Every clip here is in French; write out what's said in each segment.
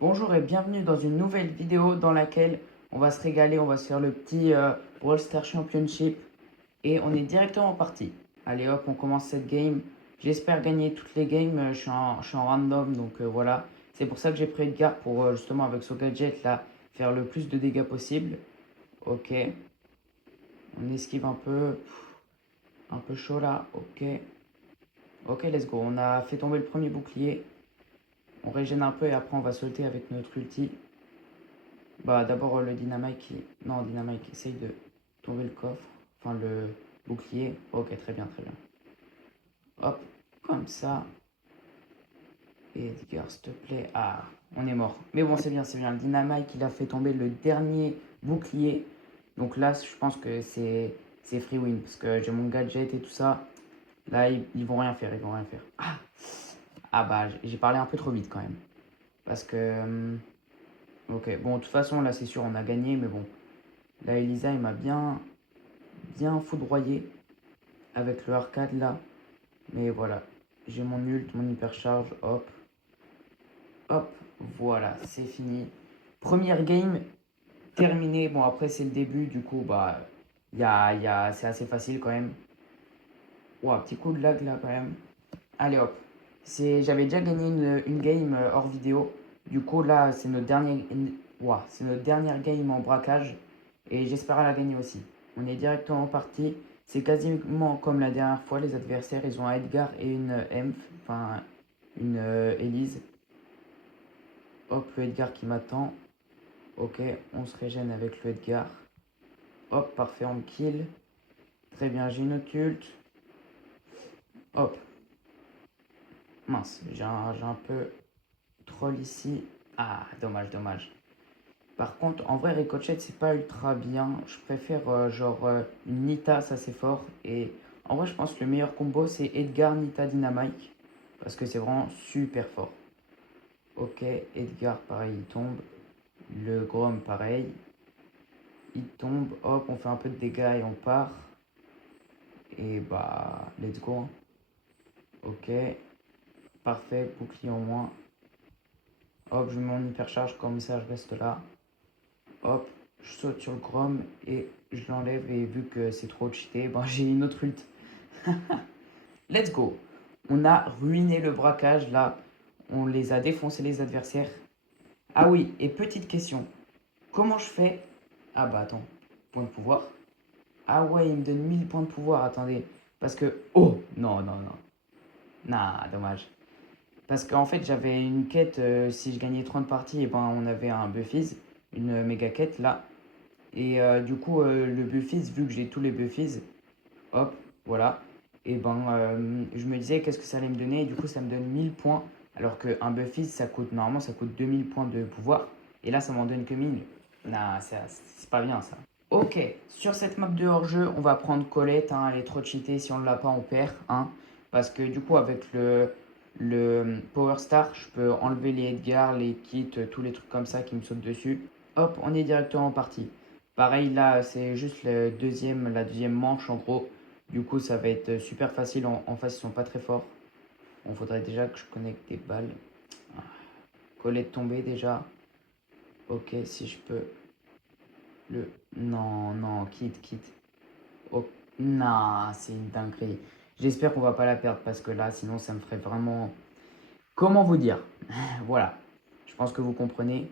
Bonjour et bienvenue dans une nouvelle vidéo dans laquelle on va se régaler, on va se faire le petit Brawl Stars Championship et on est directement parti. Allez hop, on commence cette game. J'espère gagner toutes les games, je suis en random donc voilà. C'est pour ça que j'ai pris Edgar pour justement avec son gadget là faire le plus de dégâts possible. Ok, on esquive un peu chaud là, ok. Ok, let's go, on a fait tomber le premier bouclier. On régène un peu et après on va sauter avec notre ulti. Bah d'abord le dynamite qui... Non, dynamite essaye de tomber le coffre. Enfin le bouclier. Ok, très bien, très bien. Hop, comme ça. Et Edgar, s'il te plaît. Ah, on est mort. Mais bon, c'est bien, c'est bien. Le dynamite, il a fait tomber le dernier bouclier. Donc là, je pense que c'est free win. Parce que j'ai mon gadget et tout ça. Là, ils vont rien faire, ils vont rien faire. Ah bah, j'ai parlé un peu trop vite quand même. Parce que... ok, bon, de toute façon, là, c'est sûr, on a gagné. Mais bon, là, Elisa, il m'a bien foudroyé avec le arcade là. Mais voilà, j'ai mon ult, mon hypercharge, hop, hop, voilà, c'est fini. Première game terminée. Bon, après, c'est le début, du coup, bah, c'est assez facile quand même. Ouah, petit coup de lag là quand même. Allez hop, j'avais déjà gagné une game hors vidéo. Du coup, là, ouah, c'est notre dernière game en braquage. Et j'espère la gagner aussi. On est directement parti. C'est quasiment comme la dernière fois. Les adversaires, ils ont un Edgar et une Emf. Enfin, une Elise. Hop, le Edgar qui m'attend. Ok, on se régène avec le Edgar. Hop, parfait, on me kill. Très bien, j'ai une occulte. Hop, mince, j'ai un peu troll ici. Ah, dommage, dommage. Par contre, en vrai, Ricochet, c'est pas ultra bien. Je préfère une Nita, ça c'est fort. Et en vrai, je pense que le meilleur combo, c'est Edgar, Nita, Dynamite. Parce que c'est vraiment super fort. Ok, Edgar, pareil, il tombe. Le Grom, pareil. Il tombe. Hop, on fait un peu de dégâts et on part. Et bah, let's go, hein. Ok, parfait, bouclier en moins. Hop, je mets mon hypercharge, comme ça je reste là. Hop, je saute sur le Grom et je l'enlève. Et vu que c'est trop cheaté, ben, j'ai une autre ult. Let's go. On a ruiné le braquage là. On les a défoncés les adversaires. Ah oui, et petite question. Comment je fais... Ah bah attends, point de pouvoir. Ah ouais, il me donne 1000 points de pouvoir, attendez. Parce que... Oh, non, non, non. Nah, dommage. Parce qu'en fait, j'avais une quête, si je gagnais 30 parties, et ben on avait un Buffies, une méga quête là. Et du coup, le Buffies, vu que j'ai tous les Buffies, hop, voilà. Et ben, je me disais qu'est-ce que ça allait me donner. Et du coup, ça me donne 1000 points. Alors qu'un Buffies, normalement, ça coûte 2000 points de pouvoir. Et là, ça m'en donne que 1000. Nah, c'est pas bien ça. Ok, sur cette map de hors-jeu, on va prendre Colette, hein, elle est trop cheatée, si on ne l'a pas, on perd, hein, parce que du coup, avec le Power Star, je peux enlever les Edgar, les kits, tous les trucs comme ça qui me sautent dessus. Hop, on est directement parti. Pareil, là, c'est juste la deuxième manche, en gros. Du coup, ça va être super facile, en face, ils sont pas très forts. Bon, faudrait déjà que je connecte des balles. Ah, Colette tombée déjà. Ok, si je peux le... Non, non, quitte. Oh, non, c'est une dinguerie. J'espère qu'on va pas la perdre parce que là, sinon, ça me ferait vraiment... Comment vous dire? Voilà. Je pense que vous comprenez.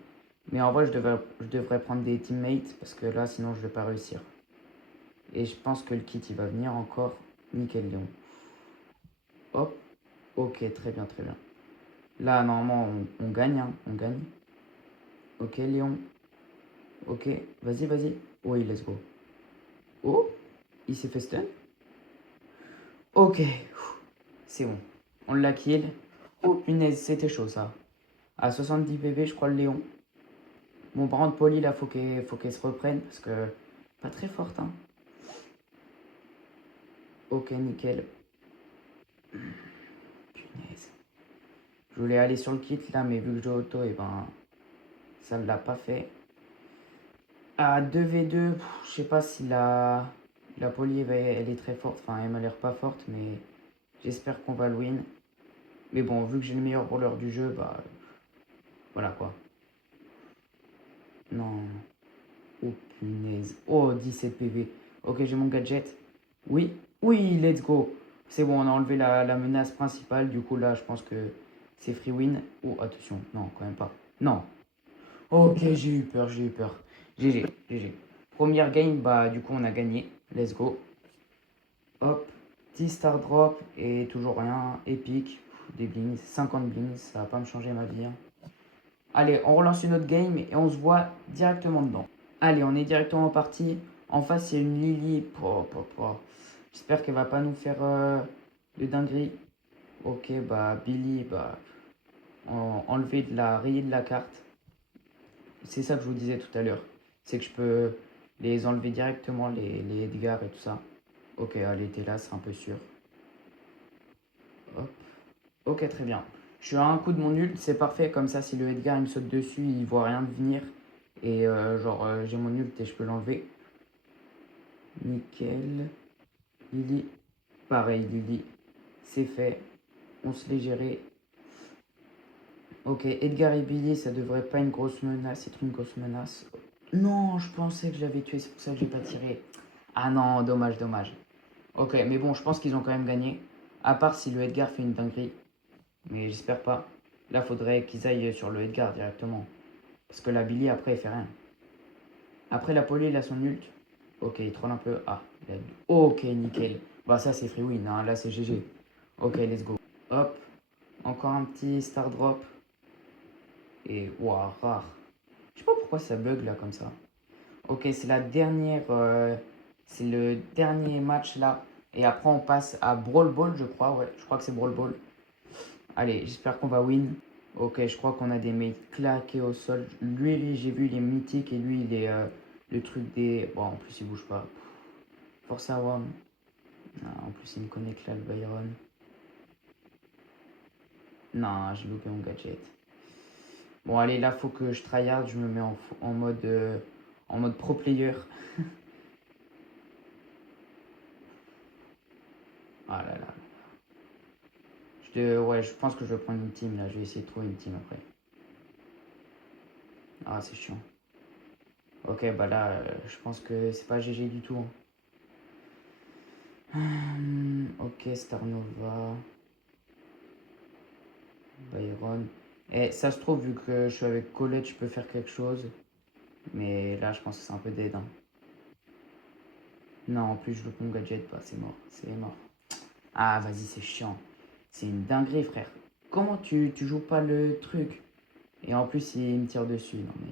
Mais en vrai, je devrais prendre des teammates parce que là, sinon, je vais pas réussir. Et je pense que le kit, il va venir encore. Nickel, Léon. Hop. Ok, très bien, très bien. Là, normalement, on gagne, hein. On gagne. Ok, Léon. Ok, vas-y, vas-y. Oui, let's go. Oh, il s'est fait stun. Ok, c'est bon. On l'a kill. Oh punaise, c'était chaud ça. À 70 PV, je crois, le Léon. Bon, par contre, Polly, là, faut qu'elle se reprenne parce que pas très forte, hein. Ok, nickel. Punaise. Je voulais aller sur le kit là, mais vu que j'ai auto, et ben ça ne l'a pas fait. À 2v2, je sais pas si la Polly, elle est très forte. Enfin, elle m'a l'air pas forte, mais j'espère qu'on va le win. Mais bon, vu que j'ai le meilleur brawler du jeu, bah voilà quoi. Non. Oh punaise. Oh, 17 PV. Ok, j'ai mon gadget. Oui. Oui, let's go. C'est bon, on a enlevé la menace principale. Du coup, là, je pense que c'est free win. Oh, attention. Non, quand même pas. Non. Ok, j'ai eu peur, j'ai eu peur. GG, GG. Première game, bah, du coup, on a gagné. Let's go. Hop. 10 star drop et toujours rien. Épique. Des blings. 50 blings. Ça va pas me changer ma vie, hein. Allez, on relance une autre game et on se voit directement dedans. Allez, on est directement parti. En face, il y a une Lily. J'espère qu'elle va pas nous faire de dinguerie. Ok, bah Billy, bah enlever de la rayer de la carte. C'est ça que je vous disais tout à l'heure. C'est que je peux les enlever directement, les Edgar et tout ça. Ok, elle était là, c'est un peu sûr. Hop. Ok, très bien. Je suis à un coup de mon ult, c'est parfait. Comme ça, si le Edgar il me saute dessus, il voit rien venir. Et j'ai mon ult et je peux l'enlever. Nickel. Lily. Pareil, Lily. C'est fait. On se l'est géré. Ok, Edgar et Billy, ça devrait pas une grosse menace, être une grosse menace. Non, je pensais que je l'avais tué, c'est pour ça que j'ai pas tiré. Ah non, dommage, dommage. Ok, mais bon, je pense qu'ils ont quand même gagné. À part si le Edgar fait une dinguerie. Mais j'espère pas. Là, faudrait qu'ils aillent sur le Edgar directement. Parce que la Billy, après, elle fait rien. Après, la Polly, il a son ult. Ok, il troll un peu. Ah, il a... Ok, nickel. Bah, ça, c'est free win, hein. Là, c'est GG. Ok, let's go. Hop. Encore un petit star drop. Et waouh, rare. Je sais pas pourquoi ça bug là comme ça. Ok, c'est la dernière. C'est le dernier match là. Et après, on passe à Brawl Ball, je crois. Ouais, je crois que c'est Brawl Ball. Allez, j'espère qu'on va win. Ok, je crois qu'on a des mates claqués au sol. Lui, j'ai vu, il est mythique. Et lui, il est le truc des. Bon, en plus, il bouge pas. Force à One. En plus, il me connecte là, le Byron. Non, j'ai loupé mon gadget. Bon, allez, là, faut que je tryhard. Je me mets en mode pro player. Ah là là. Ouais, je pense que je vais prendre une team là. Je vais essayer de trouver une team après. Ah, c'est chiant. Ok, bah là, je pense que c'est pas GG du tout, hein. Ok, Starnova. Byron. Et ça se trouve, vu que je suis avec Colette, je peux faire quelque chose. Mais là, je pense que c'est un peu dead, hein. Non, en plus, je loupe mon gadget. Bah, c'est mort. C'est mort. Ah, vas-y, c'est chiant. C'est une dinguerie, frère. Comment tu joues pas le truc? Et en plus, il me tire dessus. Non, mais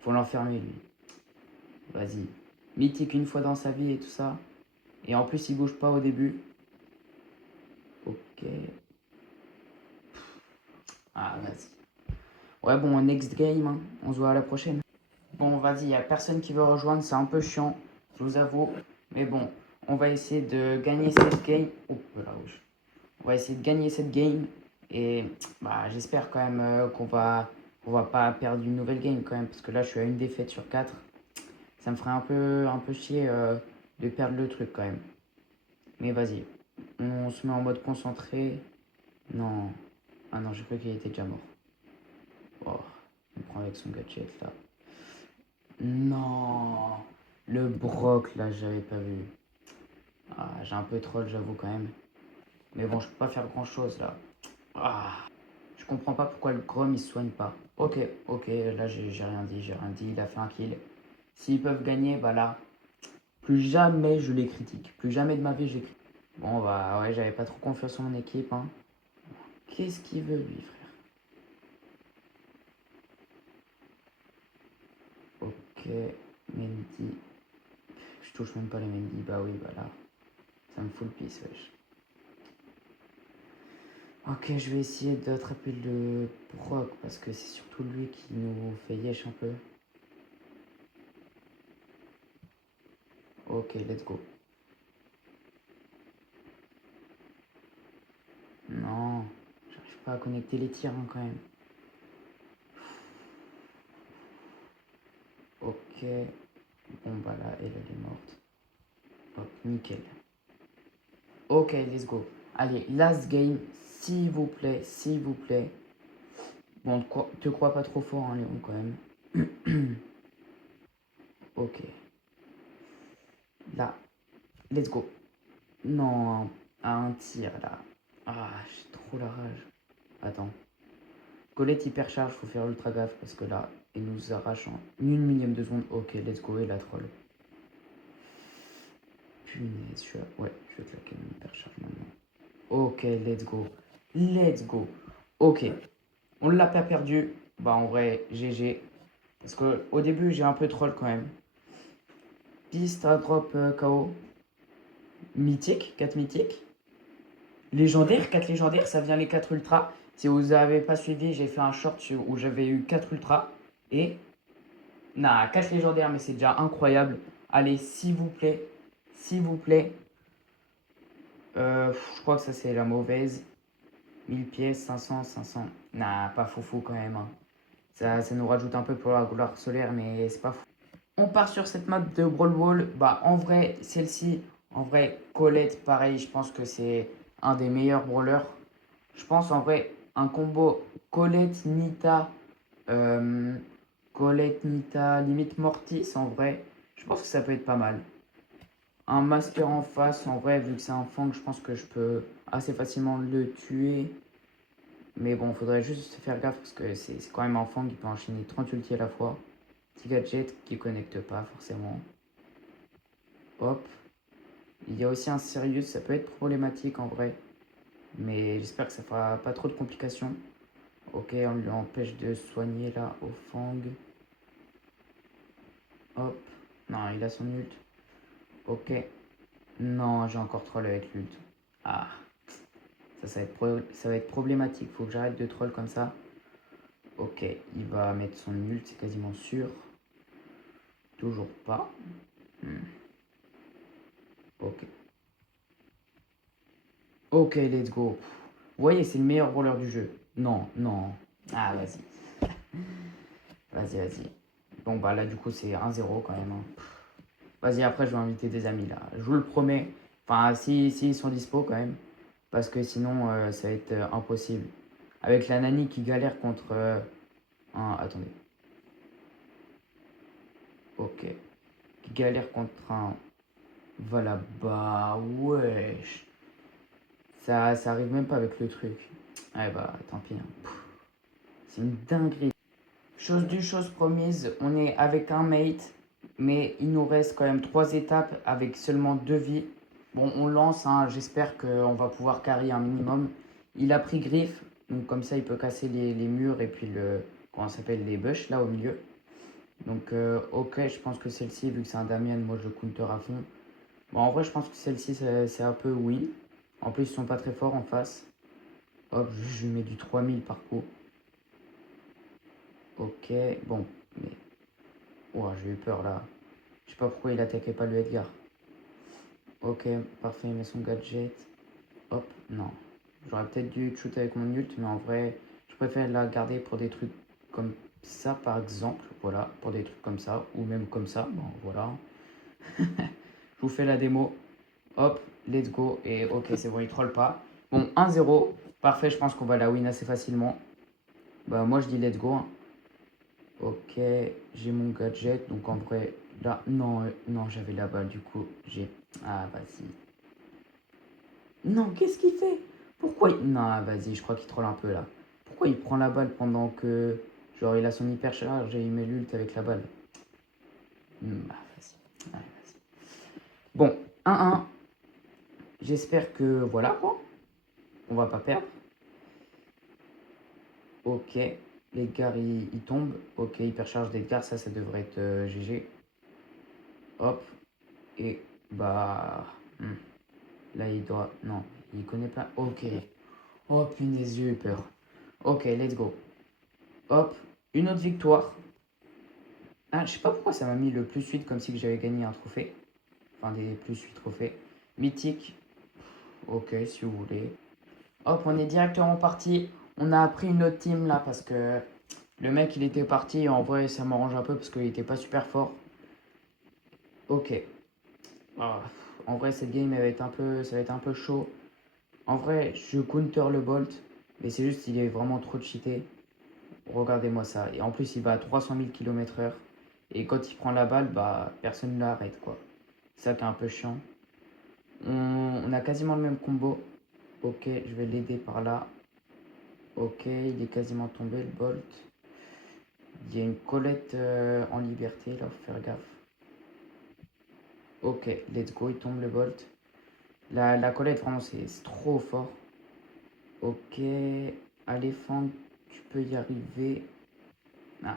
faut l'enfermer, lui. Vas-y. Mythique une fois dans sa vie et tout ça. Et en plus, il bouge pas au début. Ok. Ah, vas-y. Ouais, bon, next game, hein. On se voit à la prochaine. Bon, vas-y, y a personne qui veut rejoindre. C'est un peu chiant, je vous avoue. Mais bon, on va essayer de gagner cette game. Oh, là, wesh. On va essayer de gagner cette game. Et bah, j'espère quand même qu'on va pas perdre une nouvelle game quand même. Parce que là, je suis à une défaite sur 4. Ça me ferait un peu chier de perdre le truc quand même. Mais vas-y, on se met en mode concentré. Non. Ah non, j'ai cru qu'il était déjà mort. Oh, il me prend avec son gadget là. Non. Le Brock là, j'avais pas vu. Ah, j'ai un peu troll, j'avoue quand même. Mais bon, je peux pas faire grand chose là. Ah, je comprends pas pourquoi le Grom il se soigne pas. Ok, ok, là j'ai rien dit, j'ai rien dit. Il a fait un kill. S'ils peuvent gagner, bah là, plus jamais je les critique. Plus jamais de ma vie je les critique. Bon, bah ouais, j'avais pas trop confiance en mon équipe, hein. Qu'est-ce qu'il veut lui, frère? Ok, Mendy. Je touche même pas les Mendy. Bah oui, bah là, ça me fout le pisse, wesh. Ok, je vais essayer d'attraper le Brock parce que c'est surtout lui qui nous fait yesh un peu. Ok, let's go. Non, j'arrive pas à connecter les tirs hein, quand même. Ok, bon bah là, elle est morte. Hop, nickel. Ok, let's go. Allez, last game, s'il vous plaît, s'il vous plaît. Bon, te crois pas trop fort, hein, Léon, quand même. Ok. Là. Let's go. Non, à un tir là. Ah, j'ai trop la rage. Attends. Colette hypercharge, faut faire ultra gaffe parce que là, il nous arrache en une millième de seconde. Ok, let's go, et la troll. Punaise, ouais, je vais claquer mon hypercharge maintenant. Ok, let's go. Let's go. Ok, on l'a pas perdu. Bah en vrai, GG. Parce que au début, j'ai un peu troll quand même. Piste à drop KO. Mythique, 4 mythiques. Légendaire, 4 légendaires, ça vient les 4 ultras. Si vous n'avez pas suivi, j'ai fait un short où j'avais eu 4 ultras. Et. Nah, 4 légendaires, mais c'est déjà incroyable. Allez, s'il vous plaît. S'il vous plaît. Je crois que ça, c'est la mauvaise. 1000 pièces, 500, 500. Nah, pas foufou quand même, hein. Ça nous rajoute un peu pour la gloire solaire, mais c'est pas fou. On part sur cette map de Brawl Ball. Bah, en vrai, celle-ci, en vrai, Colette, pareil, je pense que c'est un des meilleurs brawlers. Je pense en vrai, un combo Colette, Nita, euh, Colette, Nita, limite Mortis, en vrai, je pense que ça peut être pas mal. Un Master en face, en vrai, vu que c'est un Fang, je pense que je peux assez facilement le tuer. Mais bon, faudrait juste faire gaffe parce que c'est quand même un Fang, il peut enchaîner 30 ultis à la fois. Petit gadget qui connecte pas forcément. Hop. Il y a aussi un Sirius, ça peut être problématique en vrai. Mais j'espère que ça fera pas trop de complications. Ok, on lui empêche de soigner là au Fang. Hop. Non, il a son ult. Ok. Non, j'ai encore troll avec l'ult. Ah. Ça va être problématique. Faut que j'arrête de troll comme ça. Ok, il va mettre son ult, c'est quasiment sûr. Toujours pas. Ok. Ok, let's go. Vous voyez, c'est le meilleur brawler du jeu. Non, non. Ah, vas-y. Vas-y, vas-y. Bon, bah là, du coup, c'est 1-0 quand même, hein. Vas-y, après, je vais inviter des amis, là. Je vous le promets. Enfin, si ils sont dispo, quand même. Parce que sinon, ça va être impossible. Avec la Nani qui galère contre un... Attendez. Ok. Qui galère contre un... Voilà, bah, wesh. Ça arrive même pas avec le truc. Ouais, bah, tant pis, hein. C'est une dinguerie. Chose due, chose promise, on est avec un mate, mais il nous reste quand même 3 étapes avec seulement 2 vies. Bon, on lance, hein, j'espère qu'on va pouvoir carry un minimum. Il a pris griffe, donc comme ça il peut casser les murs et puis comment ça s'appelle, les bush là au milieu. Donc ok, je pense que celle-ci, vu que c'est un Damien, moi je counter à fond. Bon, en vrai, je pense que celle-ci c'est un peu win. En plus, ils sont pas très forts en face. Hop, je lui mets du 3000 par coup. Ok, bon, mais... Ouah, j'ai eu peur là. Je sais pas pourquoi il attaquait pas le Edgar. Ok, parfait, il met son gadget. Hop, non. J'aurais peut-être dû shoot avec mon ult, mais en vrai, je préfère la garder pour des trucs comme ça, par exemple. Voilà, pour des trucs comme ça, ou même comme ça. Bon, voilà. Je vous fais la démo. Hop, let's go. Et ok, c'est bon, il troll pas. Bon, 1-0. Parfait, je pense qu'on va la win assez facilement. Bah, moi, je dis let's go, hein. Ok, j'ai mon gadget, donc en vrai, là, non, non, j'avais la balle, du coup, j'ai... Ah, vas-y. Non, qu'est-ce qu'il fait? Pourquoi il... Non, vas-y, je crois qu'il troll un peu, là. Pourquoi il prend la balle pendant que... Genre, il a son hyper charge et il met l'ult avec la balle? Ah, vas-y. Ouais, vas-y. Bon, 1-1. J'espère que, voilà, quoi. On va pas perdre. Ok, l'Edgar, il tombe. Ok, hypercharge d'Edgar, ça devrait être GG. Hop, et bah... Là, il doit... Non, il connaît pas. Ok. Oh, punaise, j'ai eu peur. Ok, let's go. Hop, une autre victoire. Ah, je sais pas pourquoi ça m'a mis le plus 8 comme si que j'avais gagné un trophée. Enfin, des plus 8 trophées. Mythique. Ok, si vous voulez. Hop, on est directement parti. On a appris une autre team là parce que le mec il était parti. En vrai, ça m'arrange un peu parce qu'il était pas super fort. Ok. Ah, en vrai, cette game elle va être ça va être un peu chaud. En vrai, je counter le Bolt, mais c'est juste qu'il est vraiment trop cheaté. Regardez-moi ça. Et en plus, il va à 300 000 km/h. Et quand il prend la balle, bah personne ne l'arrête quoi. C'est ça qui est un peu chiant. On a quasiment le même combo. Ok, je vais l'aider par là. Ok, il est quasiment tombé le Bolt. Il y a une Colette en liberté là, faut faire gaffe. Ok, let's go, il tombe le Bolt. La Colette, vraiment, c'est trop fort. Ok, allez, Fang, tu peux y arriver. Ah,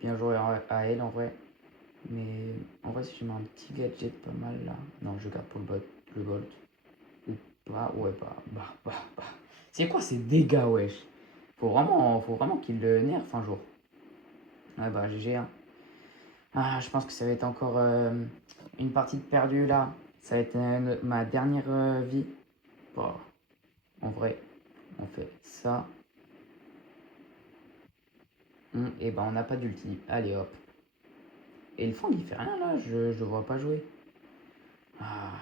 bien joué à elle en vrai. Mais en vrai, si je mets un petit gadget pas mal là. Non, je garde pour le Bolt. Ou pas, ouais, bah. C'est quoi ces dégâts, wesh? Faut vraiment qu'il le nerf un jour. Ouais, bah, GG, hein. Ah, je pense que ça va être encore une partie de perdue là. Ça va être ma dernière vie. Bon, en vrai, on fait ça. Et ben on n'a pas d'ulti. Allez hop. Et le fond il fait rien là, je le vois pas jouer. Ah.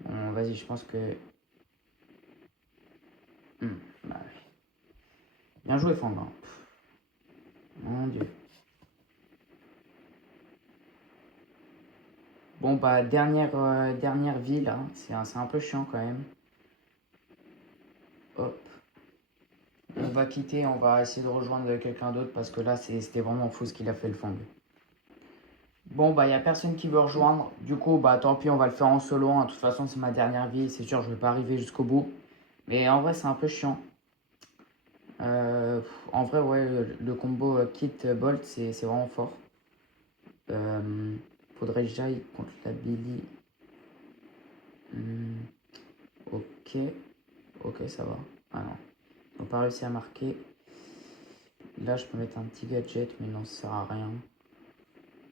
Bon, vas-y, je pense que. Bah, ouais. Bien joué Fang, hein. Mon dieu. Bon bah dernière vie là. C'est un peu chiant quand même. Hop. On va quitter, on va essayer de rejoindre quelqu'un d'autre parce que là c'était vraiment fou ce qu'il a fait le Fang. Bon, bah, il n'y a personne qui veut rejoindre. Du coup, bah, tant pis, on va le faire en solo, hein. De toute façon, c'est ma dernière vie. C'est sûr, je vais pas arriver jusqu'au bout. Mais en vrai, c'est un peu chiant. En vrai, ouais, le combo Kit Bolt, c'est vraiment fort. Euh, Faudrait que j'aille contre la Billy. Hmm, ok. Ok, ça va. Ah non. Ils n'ont pas réussi à marquer. Là, je peux mettre un petit gadget, mais non, ça sert à rien.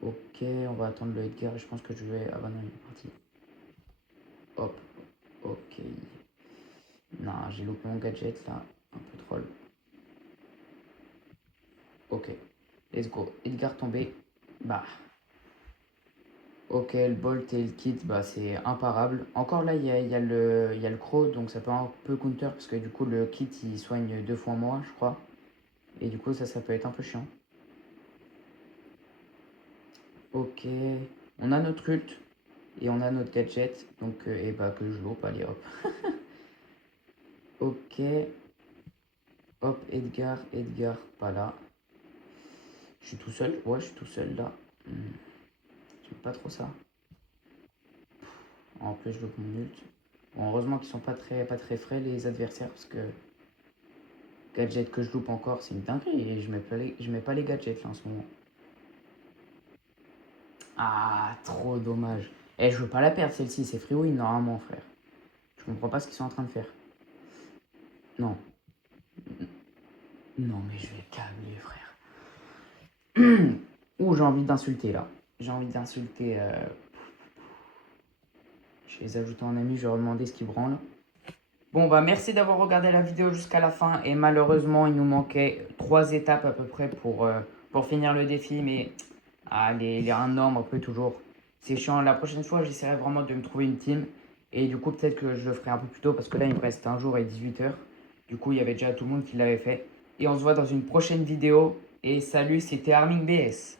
Ok, on va attendre le Edgar et je pense que je vais. Ah bah non, il est parti. Hop. Ok. Non, j'ai loupé mon gadget là. Un peu troll. Ok. Let's go. Edgar tombé. Bah. Ok, le Bolt et le Kit, bah c'est imparable. Encore là, il y a le Crow, donc ça peut un peu counter parce que du coup, le Kit il soigne 2 fois moins, je crois. Et du coup, ça peut être un peu chiant. Ok. On a notre ult et on a notre gadget. Donc, et bah que je loupe, allez hop. Ok. Hop, Edgar, pas là. Je suis tout seul. Ouais, je suis tout seul là. J'aime pas trop ça. En plus, je loupe mon ult. Bon, heureusement qu'ils sont pas très frais les adversaires parce que gadget que je loupe encore, c'est une dinguerie et je mets pas les gadgets là en ce moment. Ah, trop dommage. Eh, je veux pas la perdre celle-ci, c'est free win normalement, frère. Je comprends pas ce qu'ils sont en train de faire. Non, non, mais je vais calmer, frère. Ouh, j'ai envie d'insulter là. J'ai envie d'insulter. Je vais les ajouter en ami, je vais leur demander ce qu'ils branlent. Bon, bah merci d'avoir regardé la vidéo jusqu'à la fin. Et malheureusement, il nous manquait 3 étapes à peu près pour finir le défi. Mais les un homme, on peut toujours. C'est chiant. La prochaine fois, j'essaierai vraiment de me trouver une team. Et du coup, peut-être que je le ferai un peu plus tôt parce que là, il me reste un jour et 18 h. Du coup, il y avait déjà tout le monde qui l'avait fait. Et on se voit dans une prochaine vidéo. Et salut, c'était Arming BS.